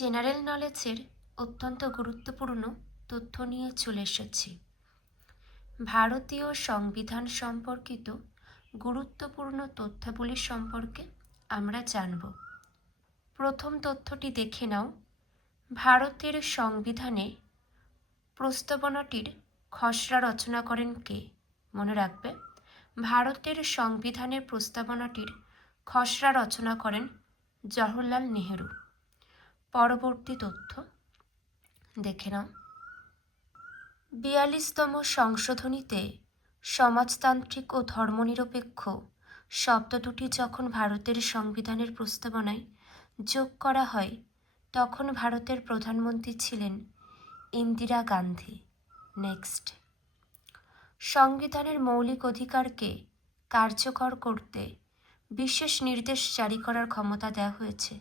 General নলেজের অত্যন্ত গুরুত্বপূর্ণ তথ্য নিয়ে চলে এসেছি। ভারতীয় সংবিধান সম্পর্কিত গুরুত্বপূর্ণ তথ্যাবলী সম্পর্কে আমরা জানব। প্রথম তথ্যটি দেখে নাও। ভারতের সংবিধানে প্রস্তাবনাটির খসড়া রচনা করেন কে? মনে রাখবে, ভারতের সংবিধানের প্রস্তাবনাটির খসড়া রচনা করেন জওহরলাল নেহেরু। পরবর্তী তথ্য দেখে নাও। ৪২তম সংশোধনীতে সমাজতান্ত্রিক ও ধর্মনিরপেক্ষ শব্দ দুটি যখন ভারতের সংবিধানের প্রস্তাবনায় যোগ করা হয় তখন ভারতের প্রধানমন্ত্রী ছিলেন ইন্দিরা গান্ধী। নেক্সট, সংবিধানের মৌলিক অধিকারকে কার্যকর করতে বিশেষ নির্দেশ জারি করার ক্ষমতা দেওয়া হয়েছে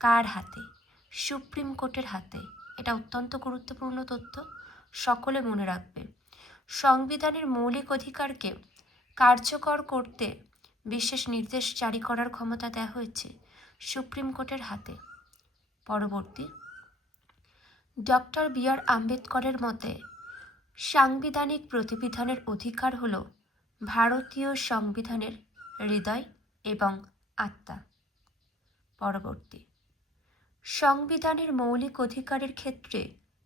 কার হাতে? সুপ্রিম কোর্টের হাতে। এটা অত্যন্ত গুরুত্বপূর্ণ তথ্য, সকলে মনে রাখবে। সংবিধানের মৌলিক অধিকারকে কার্যকর করতে বিশেষ নির্দেশ জারি করার ক্ষমতা দেওয়া হয়েছে সুপ্রিম কোর্টের হাতে। পরবর্তী, ডক্টর বি.আর. আম্বেদকরের মতে সাংবিধানিক প্রতিবিধানের অধিকার হল ভারতীয় সংবিধানের হৃদয় এবং আত্মা। পরবর্তী, সংবিধানের মৌলিক অধিকারের ক্ষেত্রে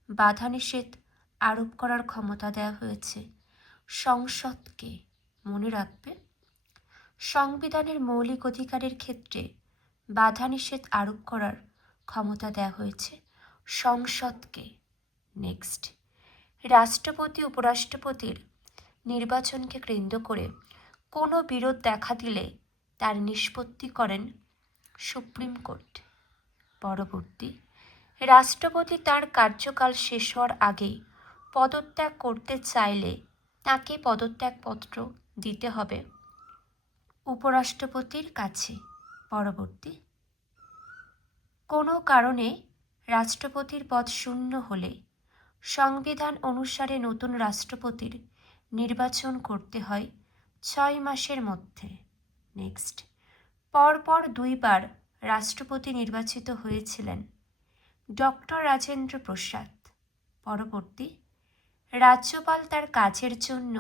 বাধা নিষেধ আরোপ করার ক্ষমতা দেওয়া হয়েছে সংসদকে। মনে রাখবে, সংবিধানের মৌলিক অধিকারের ক্ষেত্রে বাধা নিষেধ আরোপ করার ক্ষমতা দেওয়া হয়েছে সংসদকে। নেক্সট, রাষ্ট্রপতি উপরাষ্ট্রপতির নির্বাচনকে কেন্দ্র করে কোনো বিরোধ দেখা দিলে তার নিষ্পত্তি করেন সুপ্রিম কোর্ট। পরবর্তী, রাষ্ট্রপতি তার কার্যকাল শেষ হওয়ার আগেই পদত্যাগ করতে চাইলে তাকে পদত্যাগপত্র দিতে হবে উপরাষ্ট্রপতির কাছে। পরবর্তী, কোনো কারণে রাষ্ট্রপতির পদ শূন্য হলে সংবিধান অনুসারে নতুন রাষ্ট্রপতির নির্বাচন করতে হয় 6 মাসের মধ্যে। নেক্সট, পরপর 2 বার রাষ্ট্রপতি নির্বাচিত হয়েছিলেন ডক্টর রাজেন্দ্র প্রসাদ। পরবর্তী, রাজ্যপাল তার কাজের জন্য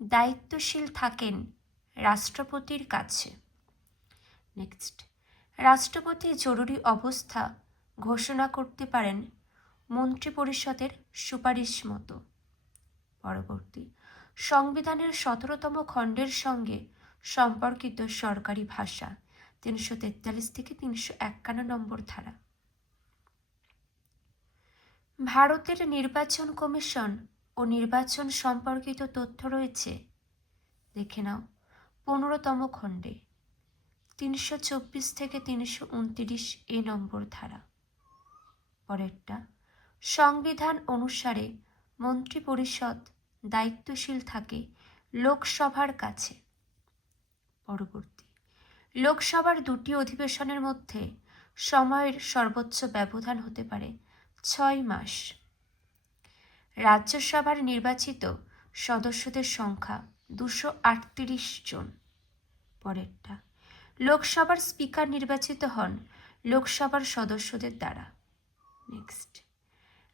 দায়িত্বশীল থাকেন রাষ্ট্রপতির কাছে। নেক্সট, রাষ্ট্রপতি জরুরি অবস্থা ঘোষণা করতে পারেন মন্ত্রিপরিষদের সুপারিশ মতো। পরবর্তী, সংবিধানের 17তম খণ্ডের সঙ্গে সম্পর্কিত সরকারি ভাষা 343 থেকে 351 নম্বর ধারা। ভারতের নির্বাচন কমিশন ও নির্বাচন সম্পর্কিত তথ্য রয়েছে, দেখে নাও, 15তম খণ্ডে 324 থেকে 329 নম্বর ধারা। পরেরটা, সংবিধান অনুসারে মন্ত্রিপরিষদ দায়িত্বশীল থাকে লোকসভার কাছে। পরবর্তী, লোকসভার 2টি অধিবেশনের মধ্যে সময়ের সর্বোচ্চ ব্যবধান হতে পারে 6 মাস। রাজ্যসভার নির্বাচিত সদস্যদের সংখ্যা 238 জন। পরেরটা, লোকসভার স্পিকার নির্বাচিত হন লোকসভার সদস্যদের দ্বারা। নেক্সট,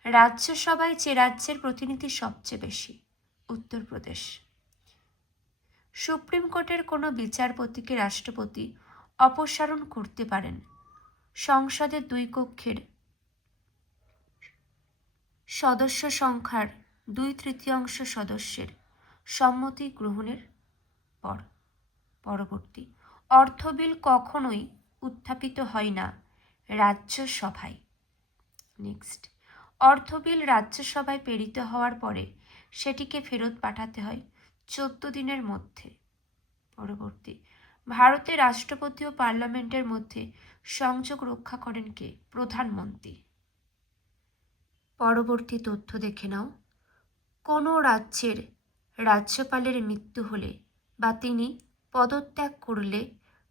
রাজ্যসভায় যে রাজ্যের প্রতিনিধি সবচেয়ে বেশি? উত্তরপ্রদেশ। সুপ্রিম কোর্টের কোনো বিচারপতিকে রাষ্ট্রপতি অপসারণ করতে পারেন সংসদের 2 কক্ষের সদস্য সংখ্যার 2/3 সদস্যের সম্মতি গ্রহণের পর। পরবর্তী, অর্থ বিল কখনোই উত্থাপিত হয় না রাজ্যসভায়। নেক্সট, অর্থ বিল রাজ্যসভায় প্রেরিত হওয়ার পরে সেটিকে ফেরত পাঠাতে হয় 14 দিনের মধ্যে। পরবর্তী, ভারতের রাষ্ট্রপতি ও পার্লামেন্টের মধ্যে সংযোগ রক্ষা করেন কে? প্রধানমন্ত্রী। পরবর্তী তথ্য দেখে নাও। কোনো রাজ্যের রাজ্যপালের মৃত্যু হলে বা তিনি পদত্যাগ করলে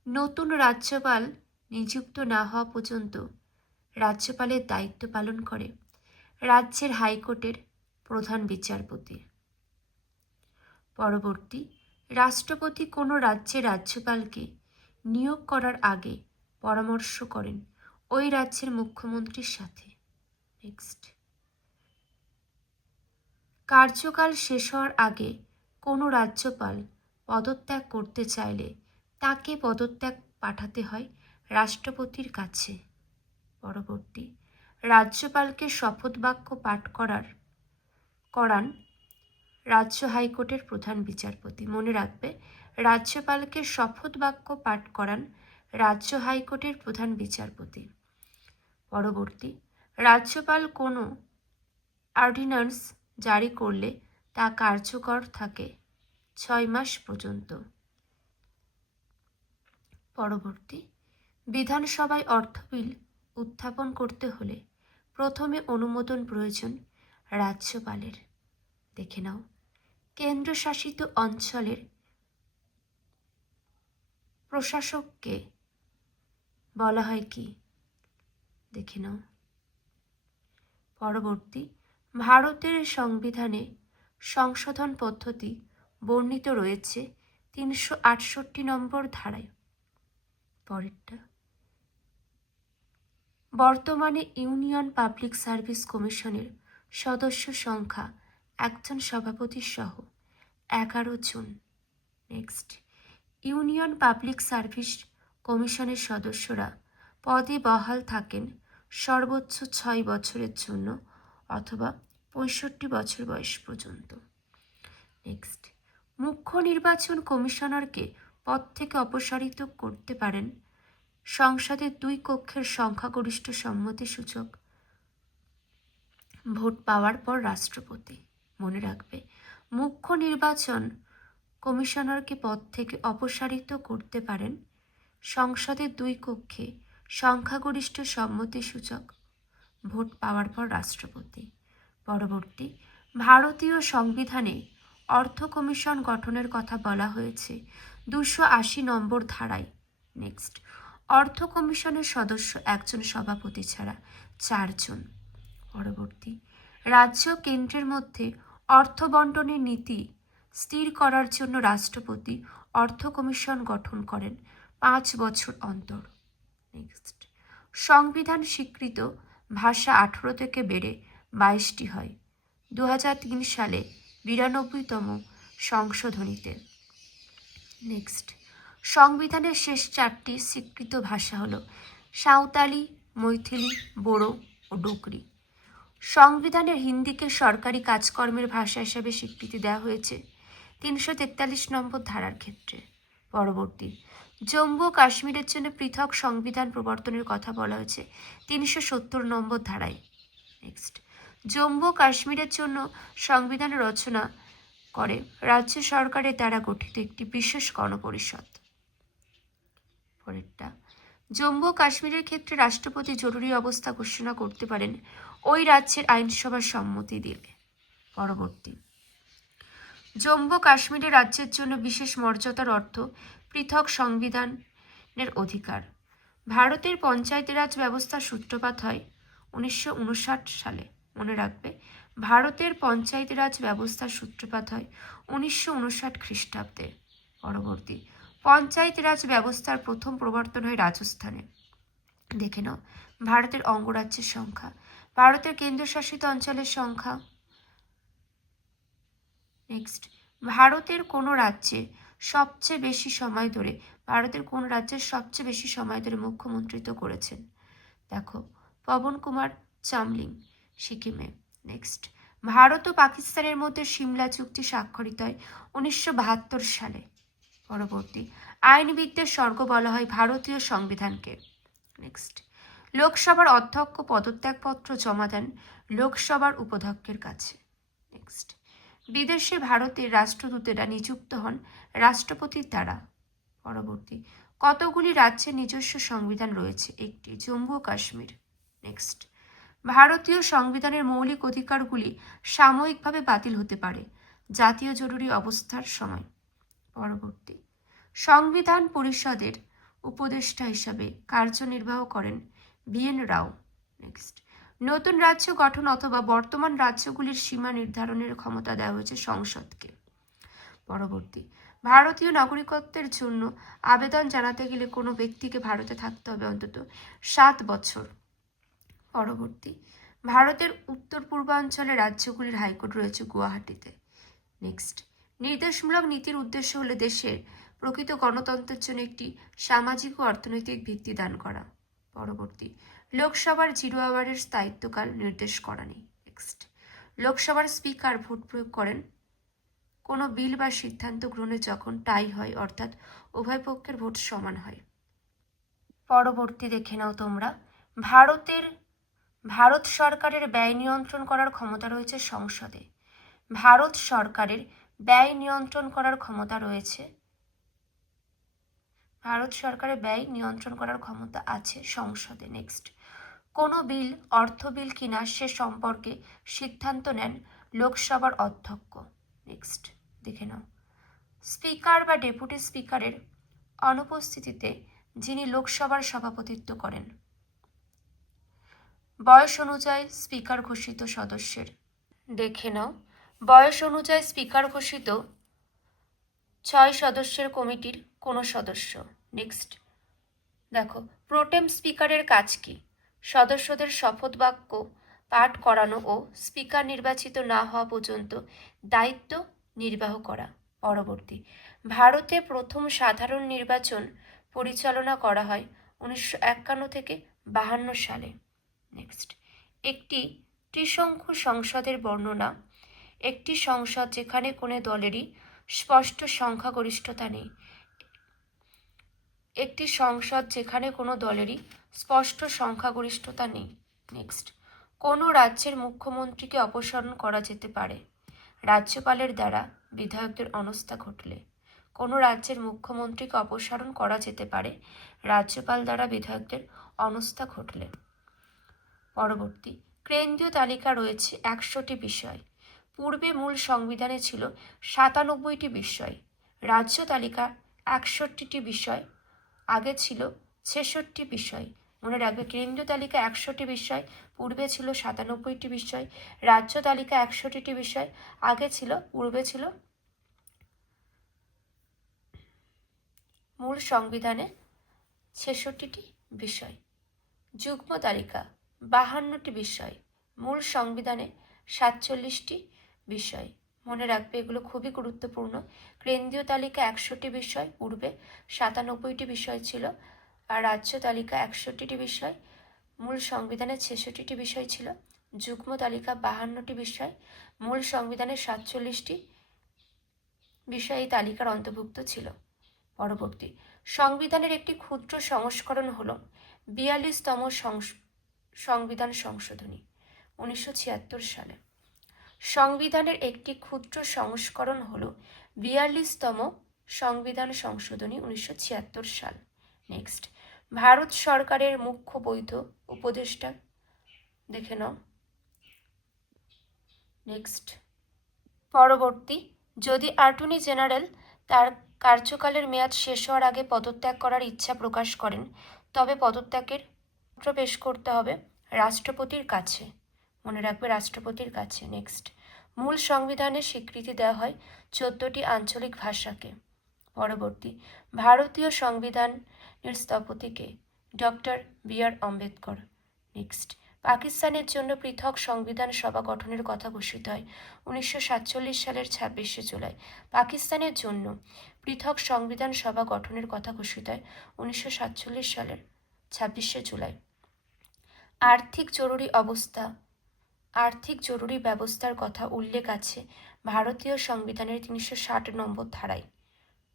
নতুন রাজ্যপাল নিযুক্ত না হওয়া পর্যন্ত রাজ্যপালের দায়িত্ব পালন করে রাজ্যের হাইকোর্টের প্রধান বিচারপতি। পরবর্তী, রাষ্ট্রপতি কোনো রাজ্যের রাজ্যপালকে নিয়োগ করার আগে পরামর্শ করেন ওই রাজ্যের মুখ্যমন্ত্রীর সাথে। নেক্সট, কার্যকাল শেষ হওয়ার আগে কোনো রাজ্যপাল পদত্যাগ করতে চাইলে তাকে পদত্যাগ পাঠাতে হয় রাষ্ট্রপতির কাছে। পরবর্তী, রাজ্যপালকে শপথ বাক্য পাঠ করান রাজ্য হাইকোর্টের প্রধান বিচারপতি। মনে রাখবে, রাজ্যপালকে শপথ বাক্য পাঠ করান রাজ্য হাইকোর্টের প্রধান বিচারপতি। পরবর্তী, রাজ্যপাল কোনো অর্ডিন্যান্স জারি করলে তা কার্যকর থাকে 6 মাস পর্যন্ত। পরবর্তী, বিধানসভায় অর্থ বিল উত্থাপন করতে হলে প্রথমে অনুমোদন প্রয়োজন রাজ্যপালের। দেখে নাও, কেন্দ্রশাসিত অঞ্চলের প্রশাসককে বলা হয় কি? দেখে নাও। পরবর্তী, ভারতের সংবিধানে সংশোধন পদ্ধতি বর্ণিত রয়েছে 368 নম্বর ধারায়। পরেরটা, বর্তমানে ইউনিয়ন পাবলিক সার্ভিস কমিশনের সদস্য সংখ্যা একজন সভাপতি সহ 11 জন। নেক্সট, ইউনিয়ন পাবলিক সার্ভিস কমিশনের সদস্যরা পদে বহাল থাকেন সর্বোচ্চ 6 বছরের জন্য অথবা 65 বছর বয়স পর্যন্ত। নেক্সট, মুখ্য নির্বাচন কমিশনারকে পদ থেকে অপসারিত করতে পারেন সংসদের 2 কক্ষের সংখ্যাগরিষ্ঠ সম্মতিসূচক ভোট পাওয়ার পর রাষ্ট্রপতি। মনে রাখবে, মুখ্য নির্বাচন কমিশনারকে পদ থেকে অপসারিত করতে পারেন সংসদের 2 কক্ষে সংখ্যাগরিষ্ঠ সম্মতিসূচক ভোট পাওয়ার পর রাষ্ট্রপতি। পরবর্তী, ভারতীয় সংবিধানে অর্থ কমিশন গঠনের কথা বলা হয়েছে 280 নম্বর ধারায়। নেক্সট, অর্থ কমিশনের সদস্য একজন সভাপতি ছাড়া 4 জন। পরবর্তী, রাজ্য কেন্দ্রের মধ্যে অর্থ বন্টনের নীতি স্থির করার জন্য রাষ্ট্রপতি অর্থ কমিশন গঠন করেন 5 বছর অন্তর। নেক্সট, সংবিধান স্বীকৃত ভাষা 18 থেকে বেড়ে 22টি হয় 2003 সালে 92তম সংশোধনীতে। নেক্সট, সংবিধানের শেষ 4টি স্বীকৃত ভাষা হল সাঁওতালি, মৈথিলি, বোড়ো ও ডোগরি। সংবিধানের হিন্দিকে সরকারি কাজকর্মের ভাষা হিসেবে স্বীকৃতি দেওয়া হয়েছে 343 নম্বর ধারার ক্ষেত্রে। পরবর্তী, জম্মু ও কাশ্মীরের জন্য পৃথক সংবিধান প্রবর্তনের কথা বলা হয়েছে 370 নম্বর ধারায়। নেক্সট, জম্মু ও কাশ্মীরের জন্য সংবিধান রচনা করে রাজ্য সরকারের দ্বারা গঠিত একটি বিশেষ গণপরিষদ। পরেরটা, জম্মু ও কাশ্মীরের ক্ষেত্রে রাষ্ট্রপতি জরুরি অবস্থা ঘোষণা করতে পারেন ওই রাজ্যের আইনসভার সম্মতি দিলে। পরবর্তী, জম্মু কাশ্মীরের রাজ্যের জন্য বিশেষ মর্যাদার অর্থ পৃথক সংবিধানের অধিকার। ভারতের পঞ্চায়েতি রাজ ব্যবস্থার সূত্রপাত হয় 1959 সালে। মনে রাখবে, ভারতের পঞ্চায়েতি রাজ ব্যবস্থার সূত্রপাত হয় 1959 খ্রিস্টাব্দে। পরবর্তী, পঞ্চায়েতি রাজ ব্যবস্থার প্রথম প্রবর্তন হয় রাজস্থানে। দেখে নাও, ভারতের অঙ্গরাজ্যের সংখ্যা, ভারতের কেন্দ্রশাসিত অঞ্চলের সংখ্যা। নেক্সট, ভারতের কোন রাজ্যে সবচেয়ে বেশি সময় ধরে মুখ্যমন্ত্রিত্ব করেছেন? দেখো, পবন কুমার চামলিং, সিকিমে। নেক্সট, ভারত ও পাকিস্তানের মধ্যে সিমলা চুক্তি স্বাক্ষরিত হয় 1972 সালে। পরবর্তী, আইনবিদদের স্বর্গ বলা হয় ভারতীয় সংবিধানকে। নেক্সট, লোকসভার অধ্যক্ষ পদত্যাগপত্র জমা দেন লোকসভার উপাধ্যক্ষের কাছে। নেক্সট, বিদেশে ভারতের রাষ্ট্রদূতেরা নিযুক্ত হন রাষ্ট্রপতির দ্বারা। পরবর্তী, কতগুলি রাজ্যের নিজস্ব সংবিধান রয়েছে? একটি, জম্মু ও কাশ্মীর। নেক্সট, ভারতীয় সংবিধানের মৌলিক অধিকারগুলি সাময়িকভাবে বাতিল হতে পারে জাতীয় জরুরি অবস্থার সময়। পরবর্তী, সংবিধান পরিষদের উপদেষ্টা হিসাবে কার্যনির্বাহ করেন BN রাও। নেক্সট, নতুন রাজ্য গঠন অথবা বর্তমান রাজ্যগুলির সীমা নির্ধারণের ক্ষমতা দেওয়া হয়েছে সংসদকে। পরবর্তী, ভারতীয় নাগরিকত্বের জন্য আবেদন জানাতে গেলে কোনো ব্যক্তিকে ভারতে থাকতে হবে অন্তত 7 বছর। পরবর্তী, ভারতের উত্তর পূর্বাঞ্চলের রাজ্যগুলির হাইকোর্ট রয়েছে গুয়াহাটিতে। নেক্সট, নির্দেশমূলক নীতির উদ্দেশ্য হলো দেশের প্রকৃত গণতন্ত্রের জন্য একটি সামাজিক ও অর্থনৈতিক ভিত্তি দান করা। পরবর্তী, লোকসভার 0 আওয়ারের স্থায়িত্বকাল নির্দেশ করা নেই। নেক্সট, লোকসভার স্পিকার ভোট প্রয়োগ করেন কোনো বিল বা সিদ্ধান্ত গ্রহণে যখন টাই হয়, অর্থাৎ উভয় পক্ষের ভোট সমান হয়। পরবর্তী দেখে নাও তোমরা, ভারত সরকারের ব্যয় নিয়ন্ত্রণ করার ক্ষমতা রয়েছে সংসদে। ভারত সরকারের ব্যয় নিয়ন্ত্রণ করার ক্ষমতা রয়েছে, ভারত সরকারের ব্যয় নিয়ন্ত্রণ করার ক্ষমতা আছে সংসদে। নেক্সট, কোনো বিল অর্থ বিল কিনা সে সম্পর্কে সিদ্ধান্ত নেন লোকসভার অধ্যক্ষ। নেক্সট দেখে নাও, স্পিকার বা ডেপুটি স্পিকারের অনুপস্থিতিতে যিনি লোকসভার সভাপতিত্ব করেন। বয়স অনুযায়ী স্পিকার ঘোষিত সদস্যের, দেখে নাও, বয়স অনুযায়ী স্পিকার ঘোষিত 6 সদস্যের কমিটির কোনো সদস্য। নেক্সট দেখো, প্রোটেম স্পিকারের কাজ কি? সদস্যদের শপথ বাক্য পাঠ করানো ও স্পিকার নির্বাচিত না হওয়া পর্যন্ত দায়িত্ব নির্বাহ করা। পরবর্তী, ভারতে প্রথম সাধারণ নির্বাচন পরিচালনা করা হয় 1951 থেকে 52 সালে। নেক্সট, একটি ত্রিশঙ্কু সংসদের বর্ণনা। একটি সংসদ যেখানে কোনো দলেরই স্পষ্ট সংখ্যাগরিষ্ঠতা নেই। একটি সংসদ যেখানে কোনো দলেরই স্পষ্ট সংখ্যাগরিষ্ঠতা নেই। নেক্সট, কোনো রাজ্যের মুখ্যমন্ত্রীকে অপসারণ করা যেতে পারে রাজ্যপালের দ্বারা বিধায়কদের অনাস্থা ঘটলে। কোনো রাজ্যের মুখ্যমন্ত্রীকে অপসারণ করা যেতে পারে রাজ্যপাল দ্বারা বিধায়কদের অনাস্থা ঘটলে। পরবর্তী, কেন্দ্রীয় তালিকা রয়েছে 100টি বিষয়। পূর্বে মূল সংবিধানে ছিল 97টি বিষয়। রাজ্য তালিকা 61টি বিষয়, আগে ছিল 66টি বিষয়। মনে রাখবে, কেন্দ্রীয় তালিকা 100টি বিষয়, পূর্বে ছিল 97টি বিষয়। রাজ্য তালিকা 61টি বিষয়, আগে ছিল, পূর্বে ছিল মূল সংবিধানে 66টি বিষয়। যুগ্ম তালিকা 52টি বিষয়, মূল সংবিধানে 47টি বিষয়। মনে রাখবে, এগুলো খুবই গুরুত্বপূর্ণ। কেন্দ্রীয় তালিকা 100টি বিষয়, পূর্বে 97টি বিষয় ছিল। আর রাজ্য তালিকা 61টি বিষয়, মূল সংবিধানে 66টি বিষয় ছিল। যুগ্ম তালিকা 52টি বিষয়, মূল সংবিধানে 47টি বিষয় এই তালিকার অন্তর্ভুক্ত ছিল। পরবর্তী, সংবিধানের একটি ক্ষুদ্র সংস্করণ হল 42তম সংবিধান সংশোধনী 1976 সালে। সংবিধানের একটি ক্ষুদ্র সংস্করণ হল 42তম সংবিধান সংশোধনী 1976 সাল। নেক্সট, ভারত সরকারের মুখ্য বৈধ উপদেষ্টা, দেখে নাও। নেক্সট, পরবর্তী, যদি অ্যাটর্নি জেনারেল তার কার্যকালের মেয়াদ শেষ হওয়ার আগে পদত্যাগ করার ইচ্ছা প্রকাশ করেন, তবে পদত্যাগের পত্র পেশ করতে হবে রাষ্ট্রপতির কাছে। মনে রাখবে, রাষ্ট্রপতির কাছে। নেক্সট, মূল সংবিধানে স্বীকৃতি দেওয়া হয় 14টি আঞ্চলিক ভাষাকে। পরবর্তী, ভারতীয় সংবিধানের স্থপতিকে ডক্টর বি.আর. আম্বেদকর। নেক্সট, পাকিস্তানের জন্য পৃথক সংবিধান সভা গঠনের কথা ঘোষিত হয় 1947 সালের 26শে জুলাই। পাকিস্তানের জন্য পৃথক সংবিধান সভা গঠনের কথা ঘোষিত হয় 1947 সালের 26শে জুলাই। আর্থিক জরুরি ব্যবস্থার কথা উল্লেখ আছে ভারতীয় সংবিধানের 360 নম্বর ধারায়।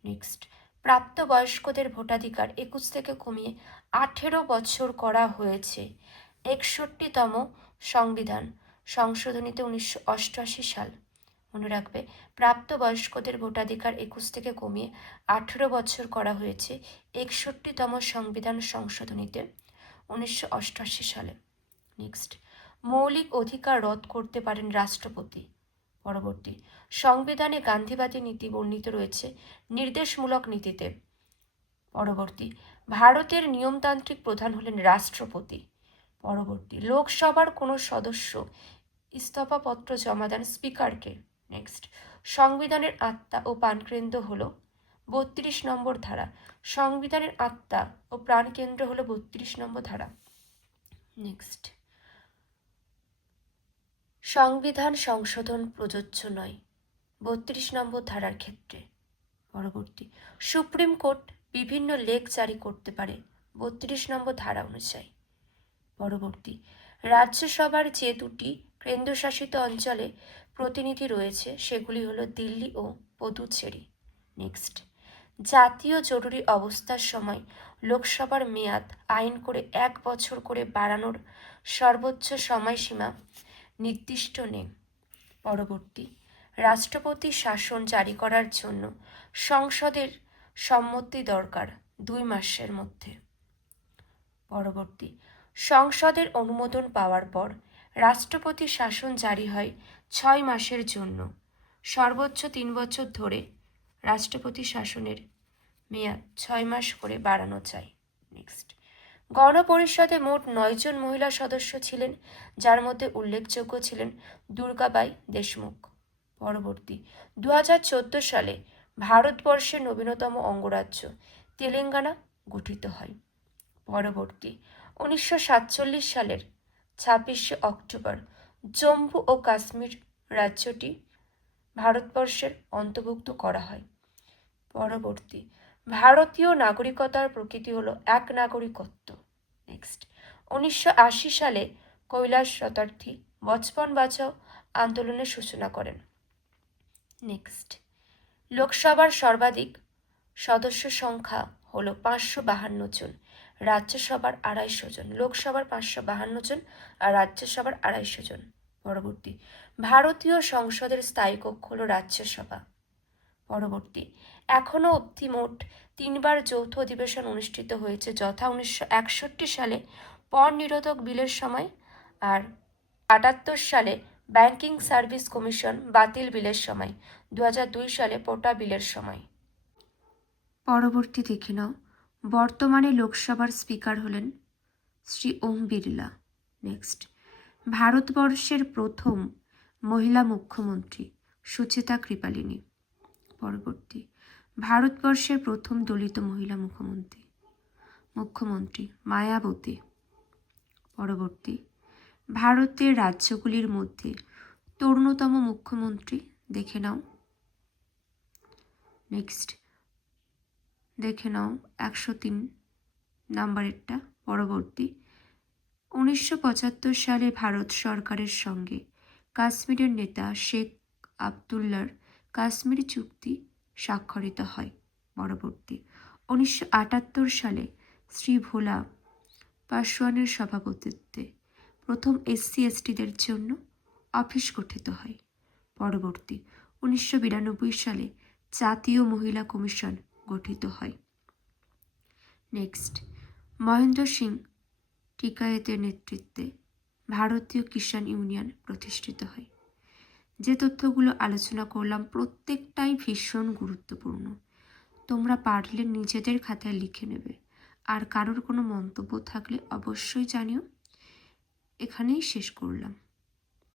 নেক্সট, প্রাপ্তবয়স্কদের ভোটাধিকার 21 থেকে কমিয়ে 18 বছর করা হয়েছে 61তম সংবিধান সংশোধনীতে 1988 সাল। মনে রাখবে, প্রাপ্তবয়স্কদের ভোটাধিকার 21 থেকে কমিয়ে 18 বছর করা হয়েছে 61তম সংবিধান সংশোধনীতে 1988 সালে। নেক্সট, মৌলিক অধিকার রদ করতে পারেন রাষ্ট্রপতি। পরবর্তী, সংবিধানে গান্ধীবাদী নীতি বর্ণিত রয়েছে নির্দেশমূলক নীতিতে। পরবর্তী, ভারতের নিয়মতান্ত্রিক প্রধান হলেন রাষ্ট্রপতি। পরবর্তী, লোকসভার কোনো সদস্য ইস্তফাপত্র জমা দেন স্পিকারকে। নেক্সট, সংবিধানের আত্মা ও প্রাণকেন্দ্র হল নম্বর ধারা। সংবিধানের আত্মা ও প্রাণকেন্দ্র হলো 32 নম্বর ধারা। নেক্সট, সংবিধান সংশোধন প্রযোজ্য নয় 32 নম্বর ধারার ক্ষেত্রে। পরবর্তী, সুপ্রিম কোর্ট বিভিন্ন লেখ জারি করতে পারে 32 নম্বর ধারা অনুযায়ী। পরবর্তী, রাজ্যসভার যে দুটি কেন্দ্রশাসিত অঞ্চলে প্রতিনিধি রয়েছে সেগুলি হলো দিল্লি ও পুদুচেরি। নেক্সট, জাতীয় জরুরি অবস্থার সময় লোকসভার মেয়াদ আইন করে 1 বছর করে বাড়ানোর সর্বোচ্চ সময়সীমা নির্দিষ্ট নেই। পরবর্তী, রাষ্ট্রপতি শাসন জারি করার জন্য সংসদের সম্মতি দরকার 2 মাসের মধ্যে। পরবর্তী, সংসদের অনুমোদন পাওয়ার পর রাষ্ট্রপতি শাসন জারি হয় 6 মাসের জন্য। সর্বোচ্চ 3 বছর ধরে রাষ্ট্রপতি শাসনের মেয়াদ 6 মাস করে বাড়ানো যায়। নেক্সট, গণপরিষদে মোট 9 জন মহিলা সদস্য ছিলেন, যার মধ্যে উল্লেখযোগ্য ছিলেন দুর্গাবাই দেশমুখ। পরবর্তী, 2014 সালে ভারতবর্ষের নবীনতম অঙ্গরাজ্য তেলেঙ্গানা গঠিত হয়। পরবর্তী, 1947 সালের 26শে অক্টোবর জম্মু ও কাশ্মীর রাজ্যটি ভারতবর্ষের অন্তর্ভুক্ত করা হয়। পরবর্তী, ভারতীয় নাগরিকতার প্রকৃতি হলো এক নাগরিকত্ব। নেক্সট, 1980 সালে কৈলাস শতার্থী বচপন বাঁচাও আন্দোলনের সূচনা করেন। নেক্সট, লোকসভার সর্বাধিক সদস্য সংখ্যা হলো 552 জন, রাজ্যসভার 250 জন। লোকসভার 552 জন আর রাজ্যসভার 250 জন। পরবর্তী, ভারতীয় সংসদের স্থায়ী কক্ষ হলো রাজ্যসভা। পরবর্তী, এখনও অবধি মোট 3 বার যৌথ অধিবেশন অনুষ্ঠিত হয়েছে, যথা 1961 সালে পণ নিরোধক বিলের সময় আর 78 সালে ব্যাংকিং সার্ভিস কমিশন বাতিল বিলের সময়, 2002 সালে পোটা বিলের সময়। পরবর্তী দেখে নাও, বর্তমানে লোকসভার স্পিকার হলেন শ্রী ওম বিড়লা। নেক্সট, ভারতবর্ষের প্রথম মহিলা মুখ্যমন্ত্রী সুচেতা কৃপালিনী। পরবর্তী, ভারতবর্ষের প্রথম দলিত মহিলা মুখ্যমন্ত্রী মায়াবতী। পরবর্তী, ভারতের রাজ্যগুলির মধ্যে তরুণতম মুখ্যমন্ত্রী দেখে নাও। নেক্সট, দেখে নাও 103 নাম্বারেরটা। পরবর্তী, 1975 সালে ভারত সরকারের সঙ্গে কাশ্মীরের নেতা শেখ আবদুল্লার কাশ্মীর চুক্তি স্বাক্ষরিত হয়। পরবর্তী, 1978 সালে শ্রী ভোলা পাসওয়ানের সভাপতিত্বে প্রথম SC/STদের জন্য অফিস গঠিত হয়। পরবর্তী, 1992 সালে জাতীয় মহিলা কমিশন গঠিত হয়। নেক্সট, মহেন্দ্র সিং টিকায়েতের নেতৃত্বে ভারতীয় কিষাণ ইউনিয়ন প্রতিষ্ঠিত হয়। যে তথ্যগুলো আলোচনা করলাম প্রত্যেকটাই ভীষণ গুরুত্বপূর্ণ, তোমরা পারলে নিজেদের খাতায় লিখে নেবে। আর কারোর কোনো মন্তব্য থাকলে অবশ্যই জানিও। এখানেই শেষ করলাম।